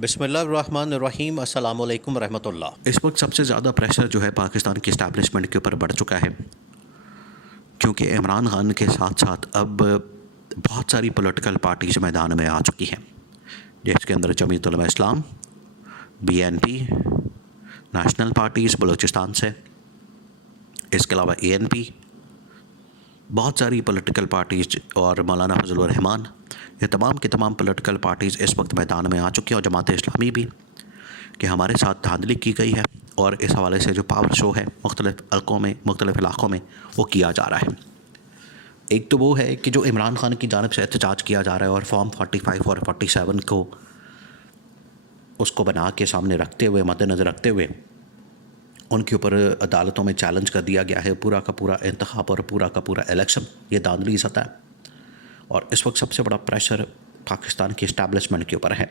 बिस्मिल्लाहिर्रहमानिर्रहीम अस्सलामु अलैकुम रहमतुल्लाह। इस वक्त सबसे ज़्यादा प्रेशर जो है पाकिस्तान की इस्टेब्लिशमेंट के ऊपर बढ़ चुका है, क्योंकि इमरान खान के साथ साथ अब बहुत सारी पॉलिटिकल पार्टीज मैदान में आ चुकी हैं, जिसके अंदर जमीयत उलमा इस्लाम, BNP, नेशनल पार्टीज़ बलूचिस्तान से, इसके अलावा ANP, बहुत सारी पॉलिटिकल पार्टीज़ और मौलाना फजलुर रहमान, ये तमाम की तमाम पॉलिटिकल पार्टीज़ इस वक्त मैदान में आ चुकी हैं, और जमात इस्लामी भी, कि हमारे साथ धांधली की गई है और इस हवाले से जो पावर शो है मुख्तलिफ़ हल्कों में, मुख्तलिफ़ इलाक़ों में वो किया जा रहा है। एक तो वो है कि जो इमरान खान की जानिब से एहतजाज किया जा रहा है और फॉर्म 45 और 47 को उसको बना के सामने रखते हुए, मद्देनज़र रखते हुए उनके ऊपर अदालतों में चैलेंज कर दिया गया है पूरा का पूरा इंतखाब और पूरा का पूरा इलेक्शन। ये धांधली सतह है और इस वक्त सबसे बड़ा प्रेशर पाकिस्तान की इस्टेब्लिशमेंट के ऊपर है।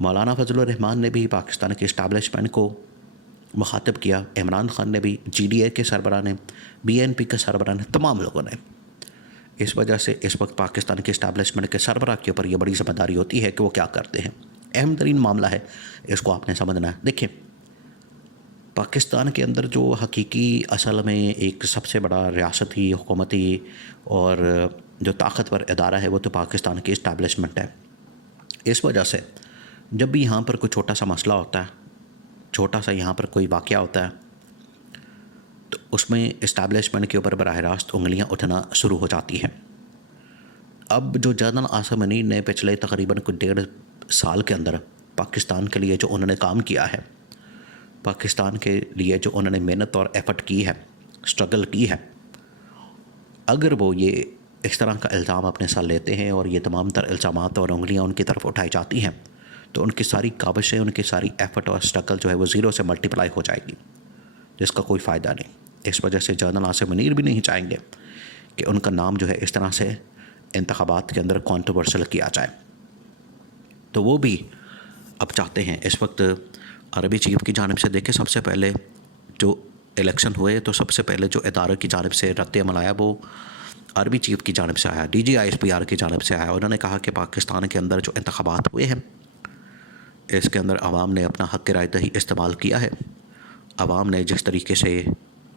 मौलाना फजलुर रहमान ने भी पाकिस्तान की इस्टेब्लिशमेंट को मुखातिब किया, इमरान खान ने भी, GDA के सरबराह ने, BNP के सरबराह ने, तमाम लोगों ने। इस वजह से इस वक्त पाकिस्तान के इस्टेब्लिशमेंट के सरबराह के ऊपर यह बड़ी ज़िम्मेदारी होती है कि वो क्या करते हैं। अहम तरीन मामला है, इसको आपने समझना है। देखिए, पाकिस्तान के अंदर जो हकीकी असल में एक सबसे बड़ा रियासती, हुकूमती और जो ताकतवर इदारा है वो तो पाकिस्तान की इस्टेब्लिशमेंट है। इस वजह से जब भी यहाँ पर कोई छोटा सा मसला होता है, छोटा सा यहाँ पर कोई वाक़या होता है, तो उसमें इस्टेब्लिशमेंट के ऊपर बराह रास्त उंगलियाँ उठना शुरू हो जाती हैं। अब जो जनरल आसिम मुनीर ने पिछले तकरीबन कुछ 1.5 साल के अंदर पाकिस्तान के लिए जो उन्होंने काम किया है, पाकिस्तान के लिए जो उन्होंने मेहनत और एफ़र्ट की है, स्ट्रगल की है, अगर वो ये इस तरह का इल्ज़ाम अपने साथ लेते हैं और ये तमाम तर इल्ज़ामात और उंगलियाँ उनकी तरफ उठाई जाती हैं, तो उनकी सारी काविशें, उनकी सारी एफ़र्ट और स्ट्रगल जो है वो ज़ीरो से मल्टीप्लाई हो जाएगी, जिसका कोई फ़ायदा नहीं। इस वजह से जनरल आसिम मुनीर भी नहीं चाहेंगे कि उनका नाम जो है इस तरह से इंतखाबात के अंदर कॉन्ट्रोवर्शियल किया जाए। तो वो भी अब चाहते हैं, इस वक्त अरबी चीफ की जानिब से देखें, सबसे पहले जो इलेक्शन हुए तो सबसे पहले जो इदारे की जानिब से रद्द अमल आया वो अरबी चीफ की जानिब से आया, DG ISPR की जानिब से आया। उन्होंने कहा कि पाकिस्तान के अंदर जो इंतखाबात हुए हैं इसके अंदर आवाम ने अपना हक़ राय दही इस्तेमाल किया है। आवाम ने जिस तरीके से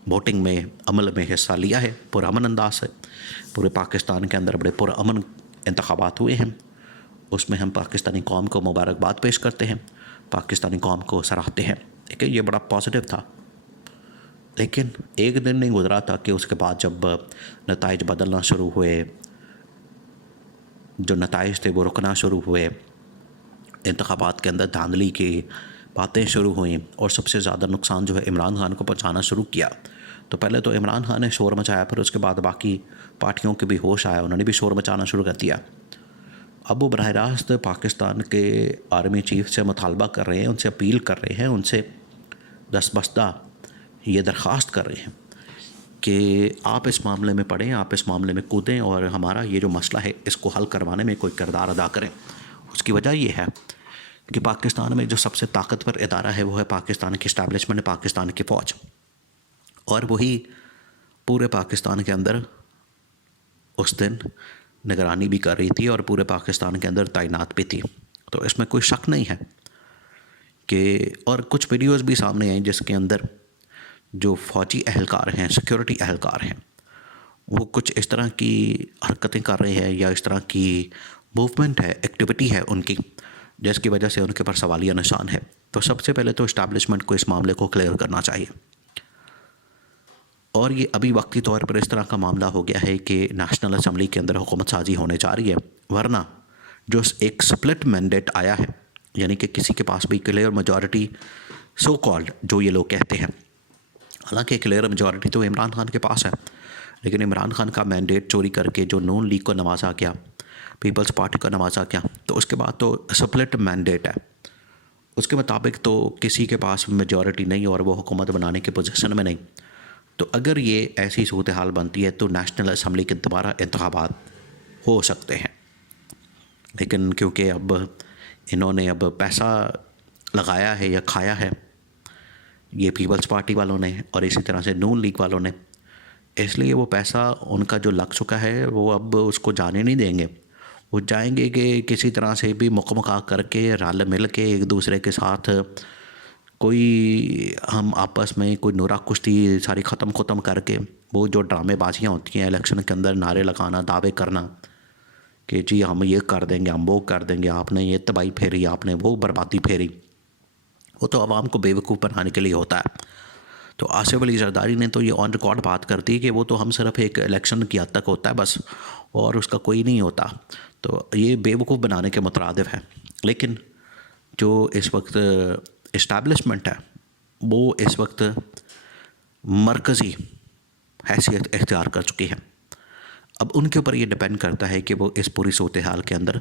वोटिंग में, अमल में हिस्सा लिया है पुरअमन अंदाज से, पूरे पाकिस्तान के अंदर बड़े पुरअमन इंतखाबात हुए हैं, उसमें हम पाकिस्तानी कौम को मुबारकबाद पेश करते हैं, पाकिस्तानी कौम को सराहते हैं। देखिए, ये बड़ा पॉजिटिव था, लेकिन एक दिन नहीं गुजरा था कि उसके बाद जब नताइज बदलना शुरू हुए, जो नताइज थे वो रुकना शुरू हुए, इंतखाबात के अंदर धांधली की बातें शुरू हुई और सबसे ज़्यादा नुकसान जो है इमरान खान को पहुंचाना शुरू किया। तो पहले तो इमरान खान ने शोर मचाया, फिर उसके बाद बाकी पार्टियों के भी होश आया, उन्होंने भी शोर मचाना शुरू कर दिया। अब वो बराह रास्त पाकिस्तान के आर्मी चीफ से मुतालबा कर रहे हैं, उनसे अपील कर रहे हैं, उनसे दस्तबस्ता ये दरख्वास्त कर रहे हैं कि आप इस मामले में पढ़ें, आप इस मामले में कूदें और हमारा ये जो मसला है इसको हल करवाने में कोई किरदार अदा करें। उसकी वजह ये है कि पाकिस्तान में जो सबसे ताकतवर इदारा है वो है पाकिस्तान की इस्टेब्लिशमेंट, पाकिस्तान की फ़ौज, और वही पूरे पाकिस्तान के अंदर उस दिन निगरानी भी कर रही थी और पूरे पाकिस्तान के अंदर तैनात भी थी। तो इसमें कोई शक नहीं है कि, और कुछ वीडियोज़ भी सामने आई जिसके अंदर जो फ़ौजी अहलकार हैं, सिक्योरिटी अहलकार हैं, वो कुछ इस तरह की हरकतें कर रहे हैं या इस तरह की मूवमेंट है, एक्टिविटी है उनकी, जिसकी वजह से उनके ऊपर सवालिया निशान है। तो सबसे पहले तो इस्टेब्लिशमेंट को इस मामले को क्लियर करना चाहिए। और ये अभी वक्ती तौर पर इस तरह का मामला हो गया है कि नेशनल असम्बली के अंदर हुकूमत साजी होने जा रही है, वरना जो एक स्प्लिट मैंडेट आया है, यानी कि किसी के पास भी क्लियर मेजॉरिटी, सो कॉल्ड जो ये लोग कहते हैं, हालांकि क्लियर मेजॉरिटी तो इमरान खान के पास है, लेकिन इमरान खान का मैंडेट चोरी करके जो नून लीग को नवाजा गया, पीपल्स पार्टी को नवाजा गया, तो उसके बाद तो स्प्लिट मैंडेट है, उसके मुताबिक तो किसी के पास मेजॉरिटी नहीं और वो हुकूमत बनाने की पोजीशन में नहीं। तो अगर ये ऐसी सूरत हाल बनती है तो नेशनल असम्बली के दोबारा इंतखाबात हो सकते हैं। लेकिन क्योंकि अब इन्होंने अब पैसा लगाया है या खाया है, ये पीपल्स पार्टी वालों ने और इसी तरह से नून लीग वालों ने, इसलिए वो पैसा उनका जो लग चुका है वो अब उसको जाने नहीं देंगे। वो चाहेंगे कि किसी तरह से भी मुकमका करके रल मिल के एक दूसरे के साथ कोई हम आपस में कोई नोरा कुश्ती सारी ख़त्म करके वो जो ड्रामेबाजियाँ होती हैं इलेक्शन के अंदर, नारे लगाना, दावे करना कि जी हम ये कर देंगे, हम वो कर देंगे, आपने ये तबाही फेरी, आपने वो बर्बादी फेरी, वो तो आवाम को बेवकूफ़ बनाने के लिए होता है। तो आसिफ अली जरदारी ने तो ये ऑन रिकॉर्ड बात कर दी कि वो तो हम सिर्फ एक इलेक्शन की हद तक होता है बस, और उसका कोई नहीं होता। तो ये बेवकूफ़ बनाने के मुतरादिफ है। लेकिन जो इस वक्त इस्टेब्लिशमेंट है वो इस वक्त मरकज़ी हैसियत इख्तियार कर चुकी है। अब उनके ऊपर ये डिपेंड करता है कि वो इस पूरी सूरत हाल के अंदर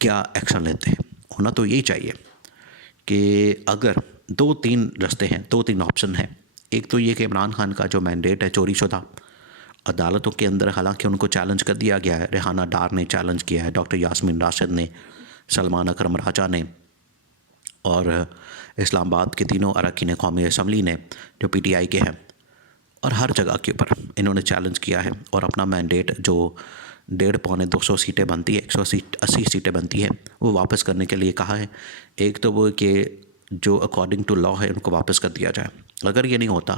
क्या एक्शन लेते हैं। होना तो यही चाहिए कि अगर 2-3 रास्ते हैं, 2-3 ऑप्शन हैं। एक तो ये कि इमरान खान का जो मैंडेट है चोरी शुदा, अदालतों के अंदर हालांकि उनको चैलेंज कर दिया गया है। रेहाना डार ने चैलेंज किया है, डॉक्टर यास्मीन राशिद ने, सलमान अकरम राजा ने, और इस्लामाबाद के तीनों अरकान कौमी असम्बली ने जो PTI के हैं, और हर जगह के ऊपर इन्होंने चैलेंज किया है और अपना मैंडेट जो 150-200 सीटें बनती है, 180 सीटें बनती है, वो वापस करने के लिए कहा है। एक तो वो कि जो अकॉर्डिंग टू लॉ है उनको वापस कर दिया जाए। अगर ये नहीं होता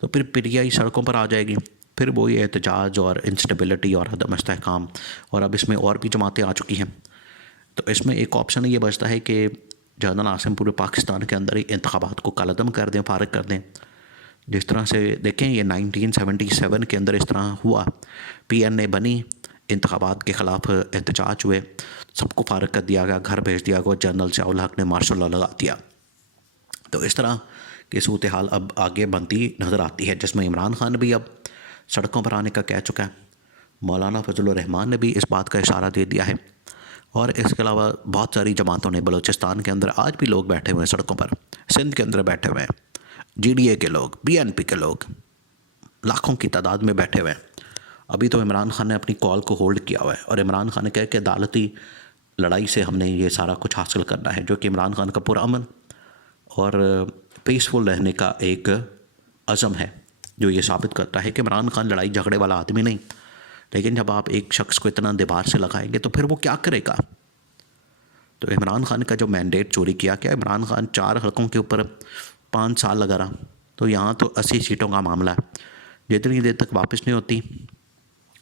तो फिर PTI सड़कों पर आ जाएगी, फिर वही एहतजाज और इंस्टेबिलिटी और अदम इस्तेहकाम, और अब इसमें और भी जमातें आ चुकी हैं। तो इसमें एक ऑप्शन ये बचता है कि जनरल आसिम पूरे पाकिस्तान के अंदर ही इंतखाबात को कलअदम कर दें, फारिग कर दें। जिस तरह से देखें ये 1977 के अंदर इस तरह हुआ, PNA बनी, इंतखाबात के ख़िलाफ़ एहतजाज हुए, सबको फारिग कर दिया गया, घर भेज दिया गया, जनरल ज़िया-उल हक ने मार्शल लॉ लगा दिया। तो इस तरह की सूरत हाल अब आगे बनती नज़र आती है, जिसमें इमरान खान भी अब सड़कों पर आने का कह चुका है। मौलाना फजलुर रहमान ने भी इस बात का इशारा दे दिया है, और इसके अलावा बहुत सारी जमातों ने, बलूचिस्तान के अंदर आज भी लोग बैठे हुए हैं सड़कों पर, सिंध के अंदर बैठे हुए हैं, GDA के लोग, BNP के लोग लाखों की तादाद में बैठे हुए हैं। अभी तो इमरान खान ने अपनी कॉल को होल्ड किया हुआ है, और इमरान खान ने कहा कि अदालती लड़ाई से हमने ये सारा कुछ हासिल करना है, जो कि इमरान खान का पुरअमन और पीसफुल रहने का एक अज़म है, जो ये साबित करता है कि इमरान खान लड़ाई झगड़े वाला आदमी नहीं। लेकिन जब आप एक शख्स को इतना दीवार से लगाएंगे तो फिर वो क्या करेगा। तो इमरान खान का जो मैंडेट चोरी किया, क्या इमरान खान 4 हलकों के ऊपर 5 साल लगा रहा, तो यहाँ तो 80 सीटों का मामला है। जितनी देर तक वापस नहीं होती,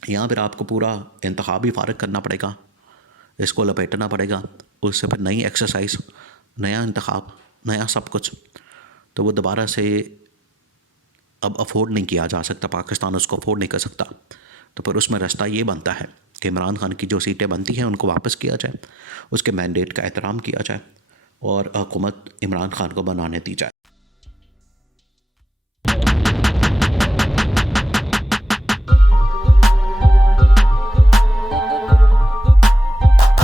यहाँ फिर आपको पूरा इंतखाब ही फारिग करना पड़ेगा, इसको लपेटना पड़ेगा, उससे फिर नई एक्सरसाइज, नया इंतखाब, नया सब कुछ। तो वो दोबारा से अब अफोर्ड नहीं किया जा सकता, पाकिस्तान उसको अफोर्ड नहीं कर सकता। तो फिर उसमें रास्ता ये बनता है कि इमरान खान की जो सीटें बनती हैं उनको वापस किया जाए, उसके मैंडेट का एहतराम किया जाए, और हुकूमत इमरान खान को बनाने दी जाए।